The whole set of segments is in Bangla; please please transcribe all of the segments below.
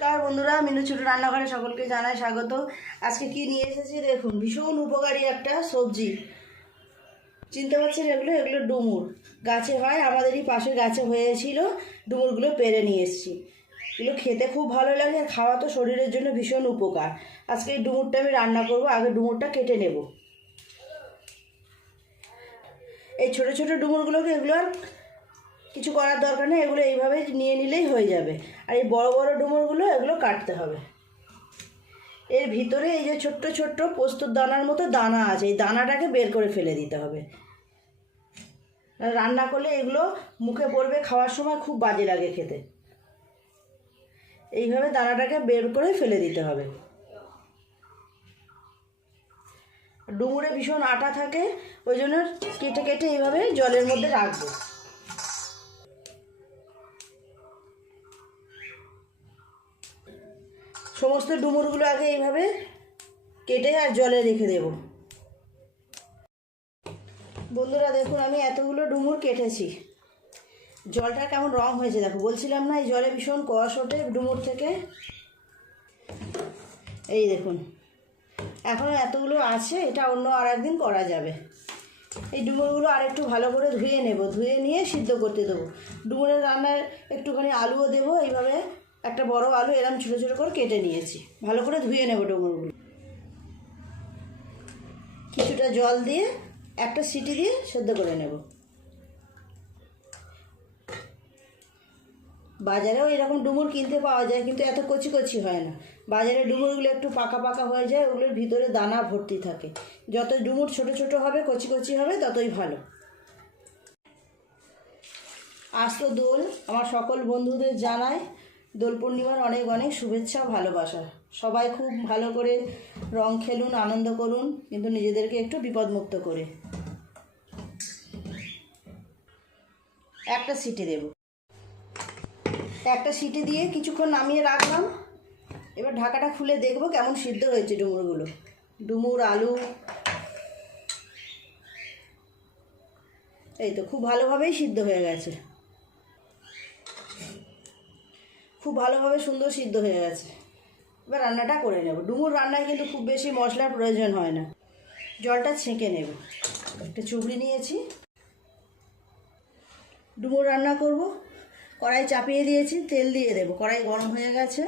নমস্কার বন্ধুরা, মিনু ছোট রান্নাঘরে সকলকে জানাই স্বাগত। আজকে কি নিয়ে এসেছি দেখুন, ভীষণ উপকারী একটা সবজি। চিনতে পারছেন? এগুলো ডুমুর। গাছে হয়, আমাদেরই পাশে গাছে হয়েছিল। ডুমুরগুলো পেরে নিয়ে এসেছি। এগুলো খেতে খুব ভালো লাগে আর খাওয়া তো শরীরের জন্য ভীষণ উপকার। আজকে এই ডুমুরটা আমি রান্না করব। আগে ডুমুরটা কেটে নেব। এই ছোট ছোট ডুমুরগুলোকে এগুলো আর কিছু করার দরকার নেই, এগুলো এইভাবে নিয়ে নিলেই হয়ে যাবে। আর এই বড় বড় ডুমুরগুলো এগুলো কাটতে হবে। এর ভিতরে এই যে ছোট্ট ছোট্ট পোস্তর দানার মতো দানা আছে, এই দানাটাকে বের করে ফেলে দিতে হবে। রান্না করলে এগুলো মুখে পড়বে, খাওয়ার সময় খুব বাজে লাগে খেতে। এইভাবে দানাটাকে বের করে ফেলে দিতে হবে। ডুমুরে ভীষণ আটা থাকে, ওই জন্য কেটে কেটে এইভাবে জলের মধ্যে রাখবো। সমস্ত ডুমুরগুলো আগে এইভাবে কেটে আর জলে রেখে দেব। বন্ধুরা দেখুন, আমি এতগুলো ডুমুর কেটেছি। জলটা কেমন রং হয়েছে দেখো। বলছিলাম না এই জলে ভীষণ কষ ওঠে ডুমুর থেকে। এই দেখুন, এখনও এতগুলো আছে, এটা অন্য আর একদিন করা যাবে। এই ডুমুরগুলো আর একটু ভালো করে ধুয়ে নেব, ধুয়ে নিয়ে সিদ্ধ করতে দেবো। ডুমুরের রান্নায় একটুখানি আলুও দেবো। এইভাবে একটা বড় আলু এরকম ছোটো ছোটো করে কেটে নিয়েছি। ভালো করে ধুয়ে নেব ডুমুরগুলো। কিছুটা জল দিয়ে একটা সিটি দিয়ে সেদ্ধ করে নেব। বাজারেও এরকম ডুমুর কিনতে পাওয়া যায়, কিন্তু এত কচি কচি হয় না। বাজারে ডুমুরগুলো একটু পাকা পাকা হয়ে যায়, ওগুলোর ভিতরে দানা ভর্তি থাকে। যত ডুমুর ছোট ছোট হবে, কচি কচি হবে, ততই ভালো। আজ তো দোল, আমার সকল বন্ধুদের জানাই দোল পূর্ণিমার অনেক অনেক শুভেচ্ছা, ভালোবাসা। সবাই খুব ভালো করে রং খেলুন, আনন্দ করুন, কিন্তু নিজেদেরকে একটু বিপদমুক্ত করে। একটা সিটি দেব। একটা সিটি দিয়ে কিছুক্ষণ নামিয়ে রাখলাম। এবার ঢাকাটা খুলে দেখব কেমন সিদ্ধ হয়েছে ডুমুরগুলো। ডুমুর আলু এই তো খুব ভালোভাবেই সিদ্ধ হয়ে গেছে। খুব ভালোভাবে সুন্দর সিদ্ধ হয়ে গেছে। এবার রান্নাটা করে নেব। ডুমুর রান্নায় কিন্তু খুব বেশি মশলার প্রয়োজন হয় না। জলটা ছেঁকে নেব। একটা চুবড়ি নিয়েছি। ডুমুর রান্না করব। কড়াই চাপিয়ে দিয়েছি, তেল দিয়ে দেব। কড়াই গরম হয়ে গেছে।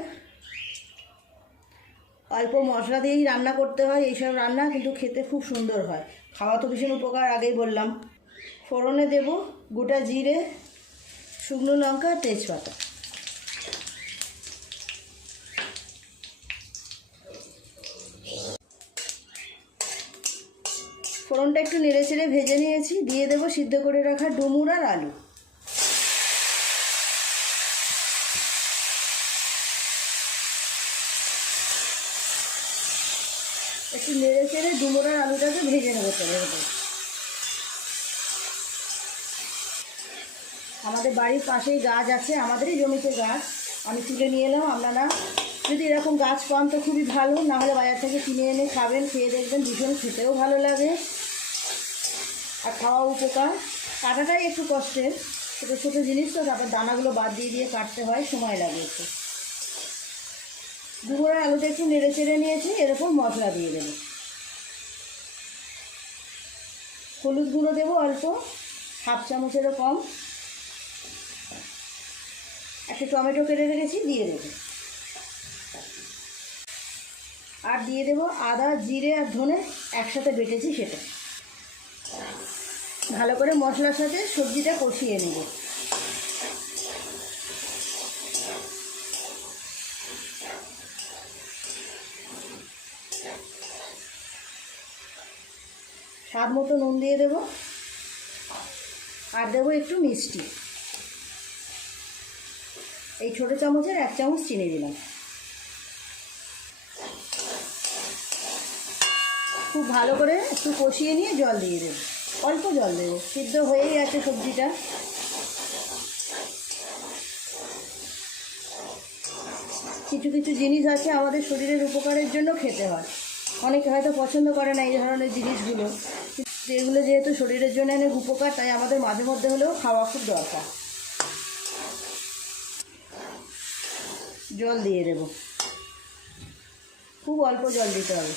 অল্প মশলা দিয়েই রান্না করতে হয় এইসব রান্না, কিন্তু খেতে খুব সুন্দর হয়। খাওয়া তো ভীষণ উপকার, আগেই বললাম। ফোড়নে দেব গোটা জিরে, শুকনো লঙ্কা, তেজপাতা। ফোড়নটা একটু নেড়ে চেড়ে ভেজে নিয়েছি। দিয়ে দেব সিদ্ধ করে রাখা ডুমুর আর আলু। একটু নেড়ে চেড়ে ডুমুর আর আলুটাকে ভেজে নেবো তেলের উপর। আমাদের বাড়ির পাশেই গাছ আছে, আমাদেরই জমিতে গাছ। আমি তুলে নিয়ে এলাম। আপনারা যদি এরকম গাছ পান তো খুবই ভালো, নাহলে বাজার থেকে কিনে এনে খাবেন, খেয়ে দেখবেন ভীষণ খেতেও ভালো লাগে আর খাওয়া উপকার। কাটাটাই একটু কষ্টের, ছোটো ছোটো জিনিস তো, তারপর দানাগুলো বাদ দিয়ে দিয়ে কাটতে হয়, সময় লাগে একটু। ডুমুর আলুটা একটু নেড়ে চেড়ে নিয়েছি। এরকম মশলা দিয়ে দেবো। হলুদ গুঁড়ো দেবো অল্প, হাফ চামচেরও কম। একটা টমেটো কেটে রেখেছি, দিয়ে দেবো। আর দিয়ে দেবো আদা, জিরে আর ধনে একসাথে বেটেছি সেটা। ভালো করে মশলার সাথে সবজিটা কষিয়ে নেব। স্বাদ মতো নুন দিয়ে দেবো। আর দেবো একটু মিষ্টি। এই ছোটো চামচের 1 চামচ চিনি দিলাম। খুব ভালো করে একটু কষিয়ে নিয়ে জল দিয়ে দেবো। অল্প জল দেবো, সিদ্ধ হয়েই গেছে সবজিটা। কিছু কিছু জিনিস আছে আমাদের শরীরের উপকারের জন্য খেতে হয়। অনেকে হয়তো পছন্দ করে না এই ধরনের জিনিসগুলো, যেগুলো যেহেতু শরীরের জন্য অনেক উপকার, তাই আমাদের মাঝে মধ্যে হলেও খাওয়া খুব দরকার। জল দিয়ে দেব, খুব অল্প জল দিতে হবে।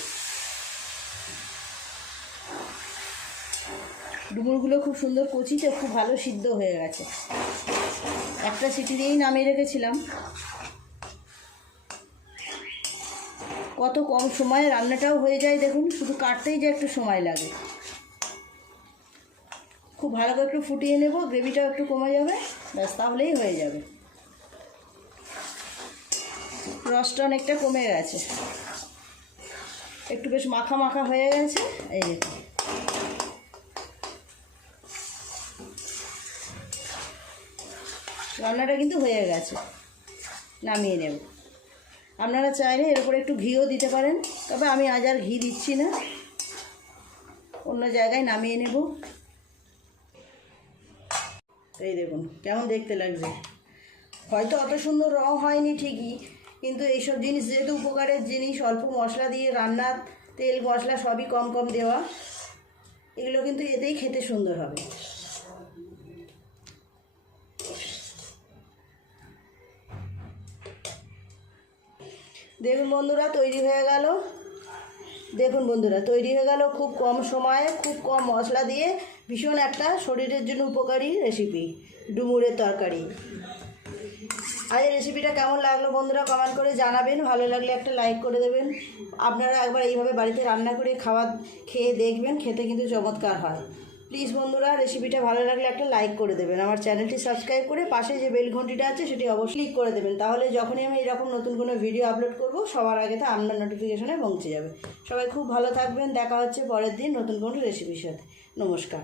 ডুমুরগুলো খুব সুন্দর কচিতে খুব ভালো সিদ্ধ হয়ে গেছে। একটা সিটি দিয়েই নামিয়ে রেখেছিলাম। কত কম সময়ে রান্নাটাও হয়ে যায় দেখুন, শুধু কাটতেই যে একটু সময় লাগে। খুব ভালো করে একটু ফুটিয়ে নেব, গ্রেভিটাও একটু কমে যাবে, ব্যাস তাহলেই হয়ে যাবে। রসটা অনেকটা কমে গেছে, একটু বেশ মাখা মাখা হয়ে গেছে। এই দেখুন, রান্নাটা কিন্তু হয়ে গেছে, নামিয়ে নেব। আপনারা চাইলে এর উপরে একটু ঘিও দিতে পারেন, তবে আমি আজ আর ঘি দিচ্ছি না, অন্য জায়গায় নামিয়ে নেব। এই দেখুন কেমন দেখতে লাগছে। হয়তো অত সুন্দর রং হয়নি ঠিকই, কিন্তু এইসব জিনিস যেহেতু উপকারের জিনিস, অল্প মশলা দিয়ে রান্না, তেল মশলা সবই কম কম দেওয়া, এগুলো কিন্তু এতেই খেতে সুন্দর হবে। দেখুন বন্ধুরা তৈরি হয়ে গেল। দেখুন বন্ধুরা তৈরি হয়ে গেল খুব কম সময়ে, খুব কম মশলা দিয়ে ভীষণ একটা শরীরের জন্য উপকারী রেসিপি, ডুমুরের তরকারি। আর এই রেসিপিটা কেমন লাগলো বন্ধুরা কমেন্ট করে জানাবেন। ভালো লাগলে একটা লাইক করে দেবেন। আপনারা একবার এইভাবে বাড়িতে রান্না করে খেয়ে দেখবেন, খেতে কিন্তু চমৎকার হয়। প্লিজ বন্ধুরা রেসিপিটা ভালো লাগলে একটা লাইক করে দেবেন। আমার চ্যানেলটি সাবস্ক্রাইব করে পাশে যে বেল ঘন্টিটা আছে সেটি অবশ্যই ক্লিক করে দেবেন, তাহলে যখনই আমি এরকম নতুন কোনো ভিডিও আপলোড করব সবার আগে তো আপনার নোটিফিকেশনে পৌঁছে যাবে। সবাই খুব ভালো থাকবেন, দেখা হচ্ছে পরের দিন নতুন কোনো রেসিপির সাথে। নমস্কার।